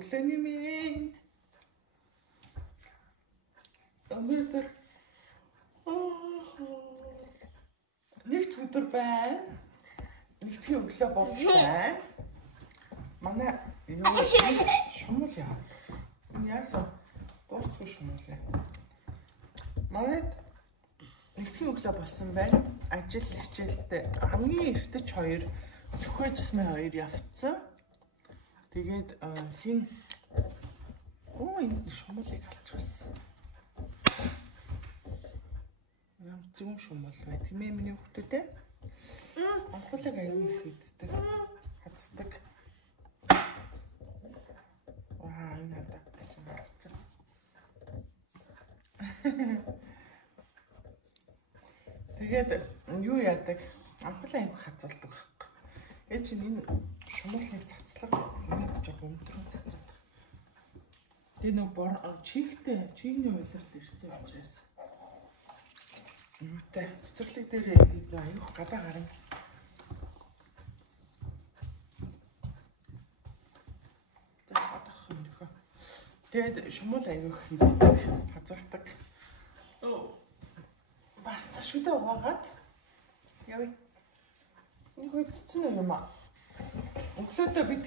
Өглөөний минь. Өнөөдөр нэгт өдөр байна. Нэгтгэн өглөө боллоо. Манай шумал яа. Яасан дуусгүй шумал. Манайд нэгтгэн өглөө болсон байна. Ажил хичээлд хамгийн эртэж хоёр сөхөөжсмэ хоёр явцсан. Тэгээд хин энэ шумалыг алчихсан. Ям зөв шумал бай. Тэмээ миний хүүхдтэй. Анхуулаг аюу их иддэг. Хацдаг. Ваа, энэ надад чинь алцсан. Тэгээд юу яадаг? Анхуулаг аюу хацуулдаг байхгүй. Ээ чинь энэ шумалны цацлаг энэ жоо өндөр цацлаг. Тэгээ нөө чигний ойлгол ирсэн учраас. Юутай цэцэрлэг дээр аюух гадаа гарна. Тэгээд шумал аюух хийдэг, хазуулдаг. Баца шүдэ угаагаад яв. Нэг үтцэн юм аа. Өглөөдөө бид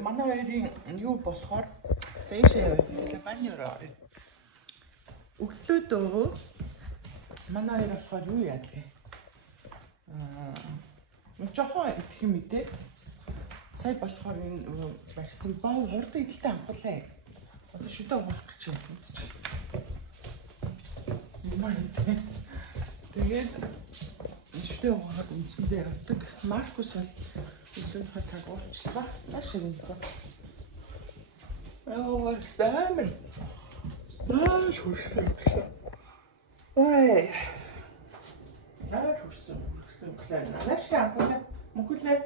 манай хоёрын юу болохоор дэшээ яваа. Баниороо. Өглөөдөө манай хоёр болохоор юу яадаг? Жохон идэх юм идэ. Сая болохоор энэ барьсан боо урд идэлтэй амхуулаа. Одоо шүдэ угаах гэж байна. Тэгээд шүдэ угаагаад үндсэндээ явдаг. Маркус бол өглөөнийхөө цаг уучлаа. Маш юм байна. Стамер. Маш хурцсан. Ой. Маш хурцсан план. Наштай ампуулаа. Мөхөлээ.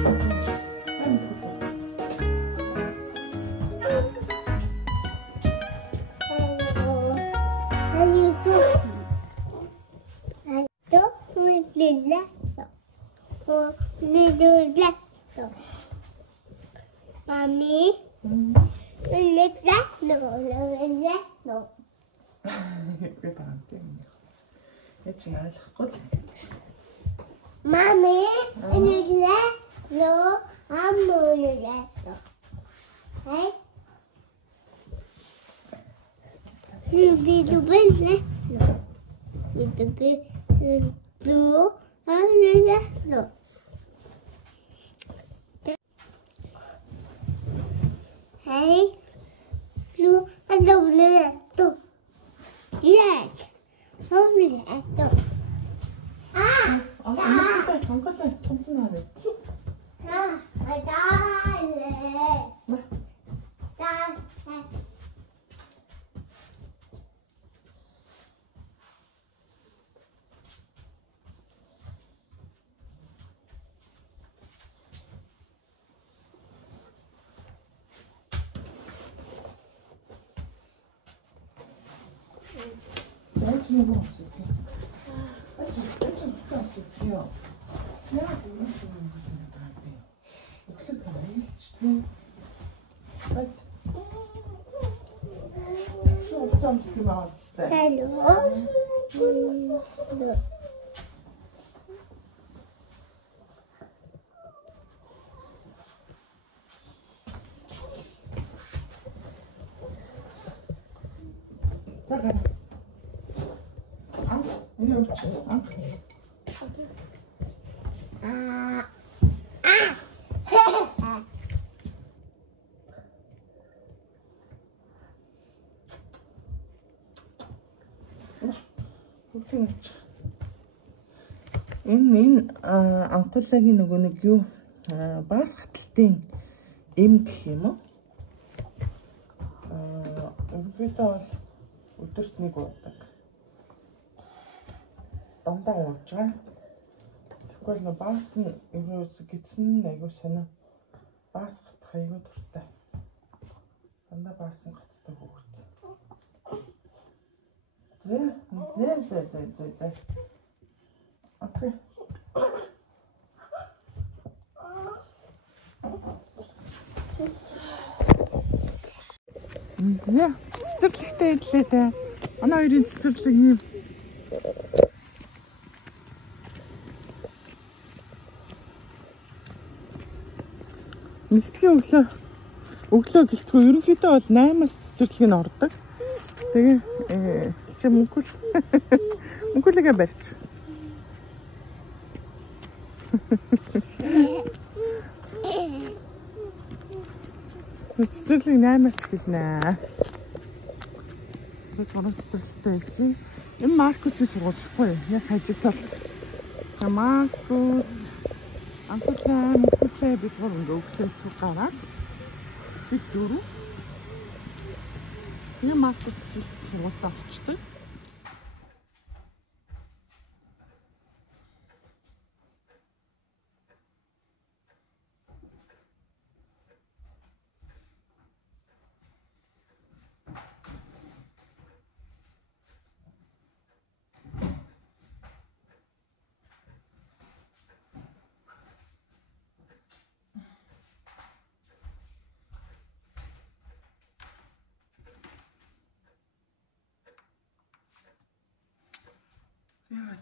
Mommy, hey, blue, and the little. Yes, only little. Ah, Энэ анхуулагийн нөгөө нэг юу баас хаталтын эм гэх юм уу? Өдөртөө бол өдөрт нэг уудаг. Дандаа ууж байгаа. Тэгвэл нөө баас нь ерөөс гидсэн айгуу сонио. Баас гатах айгуу дуртай. Дандаа баас нь гацдаг хүүхэд. Зэ. Окей. Зэ цэцэрлэгтэй идлээ те. Манай хоёрын цэцэрлэг юм. Нэгтгэн өглөө гэлтгүй ерөнхийдөө бол 8-аас цэцэрлэг нь ордог. Тэгээ чи мөнгөлөгээ барьж. Цэцэрлэг 8-аас эхэлнэ. Тэгээд гурван цэцэрлэгтэй хэлж байна. Энэ Маркусийн сургуулихгүй. Яг хажууд тал. Маркус анхлаа мөхөсөө бид гурван өглөө цуг гараад бид дөрөв. Энэ Маркус сургуультай очтой.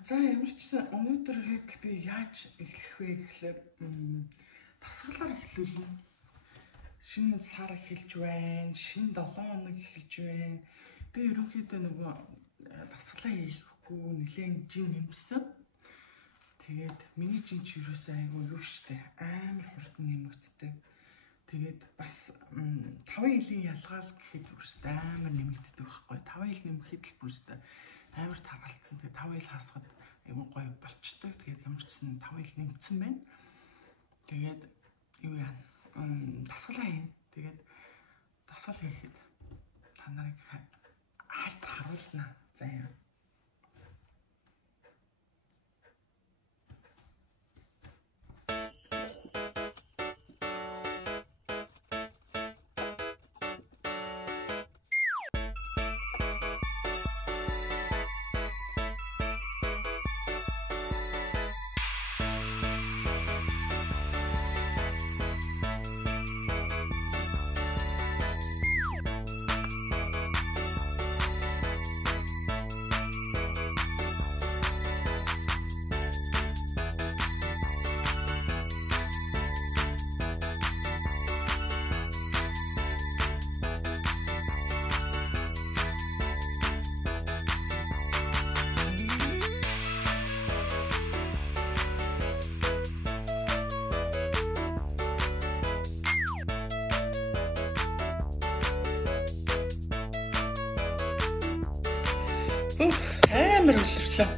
За ямар ч гэсэн өнөөдөр яг би яаж эхлэх вэ гэхлээр дасгалаар эхлүүлнэ. Шинэ сар эхэлж байна, шинэ 7 хоног эхэлж байна. Би ерөнхийдөө нөгөө дасгалаа хийхгүй нэлээд жин нэмсэн. Тэгээд миний жин ч юусаа айгүй юу штэ амар хурдан нэмэгддэг. Тэгээд бас 5 жилийн ялгаал гэхэд бүрстэ амар нэмэгддэг байхгүй. 5 жил нэмэхэд л бүрстэ амар таргалцсан. Тэгээд 5 жил хасахад айгүй гоё болчтой. Тэгээд ямар ч гэсэн 5 жил нэмсэн байна. Тэгээд юу яа дасгалаа хийн. Тэгээд дасгал хийхэд та нарыг алт харуулна. За яа. Амар өлөвчлээ.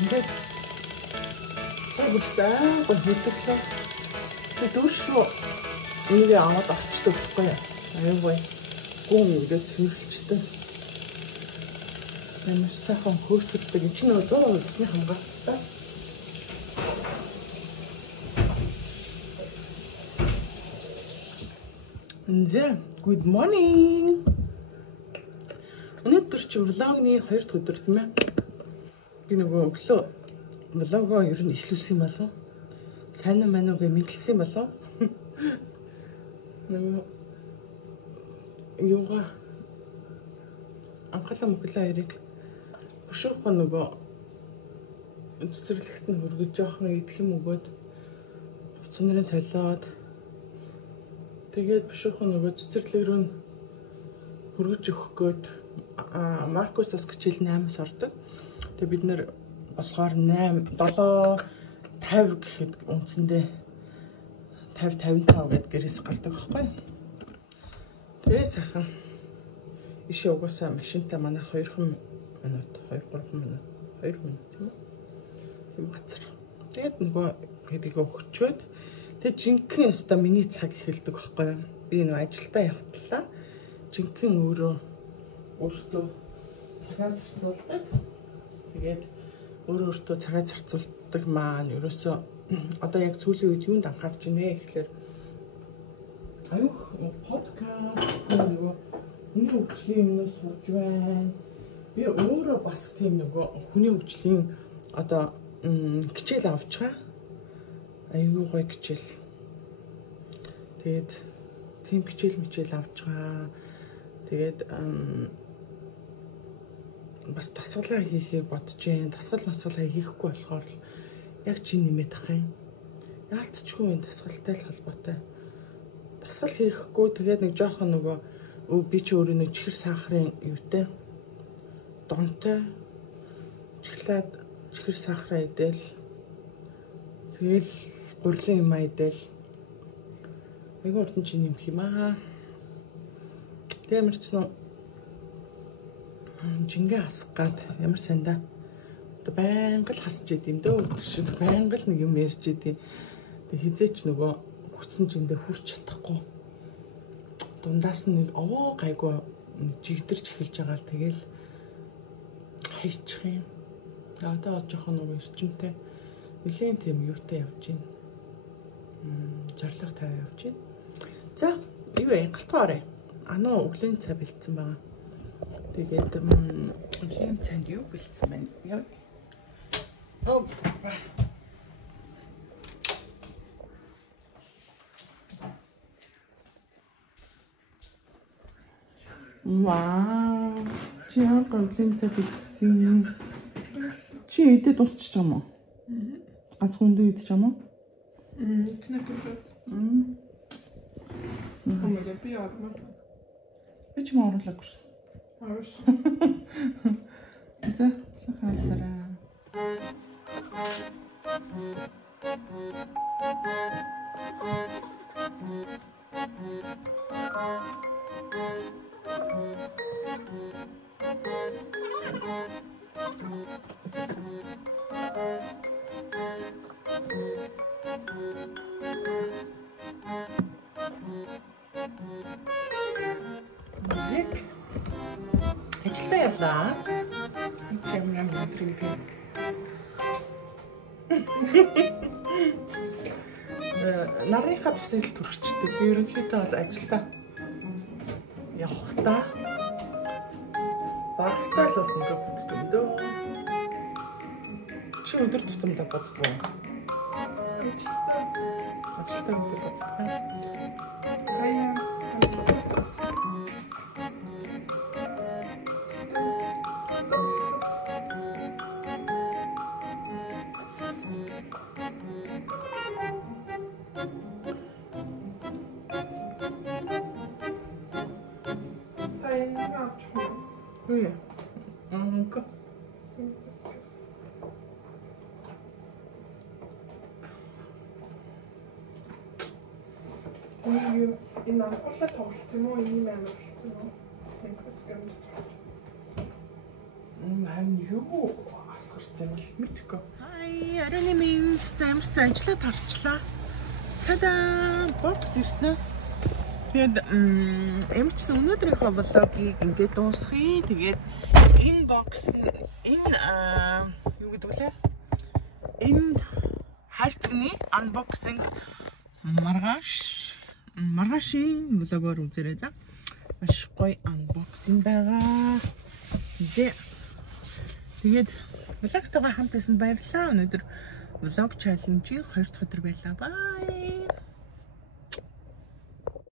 Ингээд бүгдээ гойхлоо. Төдөөшөө энийг аваад авчдаг байхгүй юу? Аюугүй. Гүн үдээ сэргэлжтэй. Ямар сайхан хөөцөлдөг. Энд чинь 100% хамгаалалттай. Good morning. Өнөөдөр чи влогны 2 дахь өдөр тийм ээ. Би нөгөө өглөө влогоо ер нь эхлүүлсэн юм болов. Сайн уу мань уу гэж мэдлсэн юм болов. Нөгөө юугаа анхаалаа мөглөө яриг өшөөхөө нөгөө цэцэрлэгт нь хөргөж жоохон идэх юм өгөөд хувцснарын солиод тэгээд өшөөхөө нөгөө цэцэрлэг рүү хөргөж өгөх гээд Маркусаас хичээл 8-аас ордог. Тэгээд бид нэр болохоор 8 7 50 гэхэд үндсэндээ 50 55 гэд гэрээс гардаг байхгүй. Тэгээ сайхан ишээ угаасаа машинтай манай 2 минут 2 минут тийм үү? Тийм газар. Тэгээд нөгөө хэдийг өгчөөд тэгээд жинхэнэ өстө миний цаг эхэлдэг байхгүй. Би нөгөө ажилдаа явтлаа. Жинхэнэ өөртөө цагаа зарцуулдаг. Тэгээд өөртөө цагаа зарцуулдаг маань ерөөсөө одоо яг сүүлийн үед юунд анхаарч байна вэ гэхэлэр аюух подкаст нөгөө хүний хөгжлийн юмнаас сурж байна. Би өөрөө бас тийм нөгөө хүний хөгжлийн одоо хичээл авч байгаа. Аюу гой хичээл. Тэгээд тийм хичээл авч байгаа. Тэгээд бас дасгалаа хийхийг бодож байна. Дасгал хийхгүй болохоор яг чи нэмээд ах юм. Яалтчгүй энэ дасгалтай л холбоотой. Дасгал хийхгүй тэгээд нэг жоохон нөгөө би чи өөрөө нэг чихэр сахарын юутай донтой чихэр сахараа идэл тэгэл гурлын юм идэл айгуу урдан чи нэмэх юм аа. Тэгэмэрчсэн жингээ асах гад ямар сандаа одоо байнга л хасч идэм дөө өдөр шиг байнга л нэг юм ярьж идэм. Тэг хизээч нөгөө хүссэн жиндээ хүрч чадахгүй. Дундаас нь нэг овоо гайгүй жигдэрч эхэлж байгаа л тэгэл хайчих юм. Одоо жоохон нөгөө эрчимтэй нэлээд тийм юутай явж байна. Зориг тавиа явж байна. За, юу вэ? Галтгаарэ. Анаа өглөөний цай бэлдсэн байгаа. Тэгээд өглөөний цайнд юу бэлдсэн байна? Яа. Вау. Чи яг өглөөний цай бэлдсэн. Чи идэ дуусчих юм уу? Ганцхан өндөө идэж юм уу? Би ч моорлоогүй шүү. За, сахалраа. Ажилдаа явлаа. Чимрам нэтрийг. Нарынхаа тусыг л төрчихдөг. Би ерөнхийдөө бол ажилдаа явахдаа багтаа л ингээд боддог дөө. Чи өдөр тутамдаа боддог уу? Ажилдаа боддог. Хаяа. Энэ амгалаа тоглолцсон юм уу? Энэ амар болцсон юм уу? Синхроз гэмд. Мань юу асгарсан юм бол мэдхгүй. Ай, арайны минь замарсан ажиллаа тарчлаа. Тада бокс ирсэн. Тэгээд эмчсэн өнөөдрийнхөө влогийг ингээд дуусгая. Тэгээд энэ бокс энэ юу гэдэг вэ? Энэ хайрцагны unboxing маргаашийн влогоор үзээрэй за. Маш гоё unboxing байгаа. Тэгээд влогтойгоо хамт байсан баярлалаа. Өнөөдөр влог чаленжийн 2 дахь өдөр байлаа. Bye.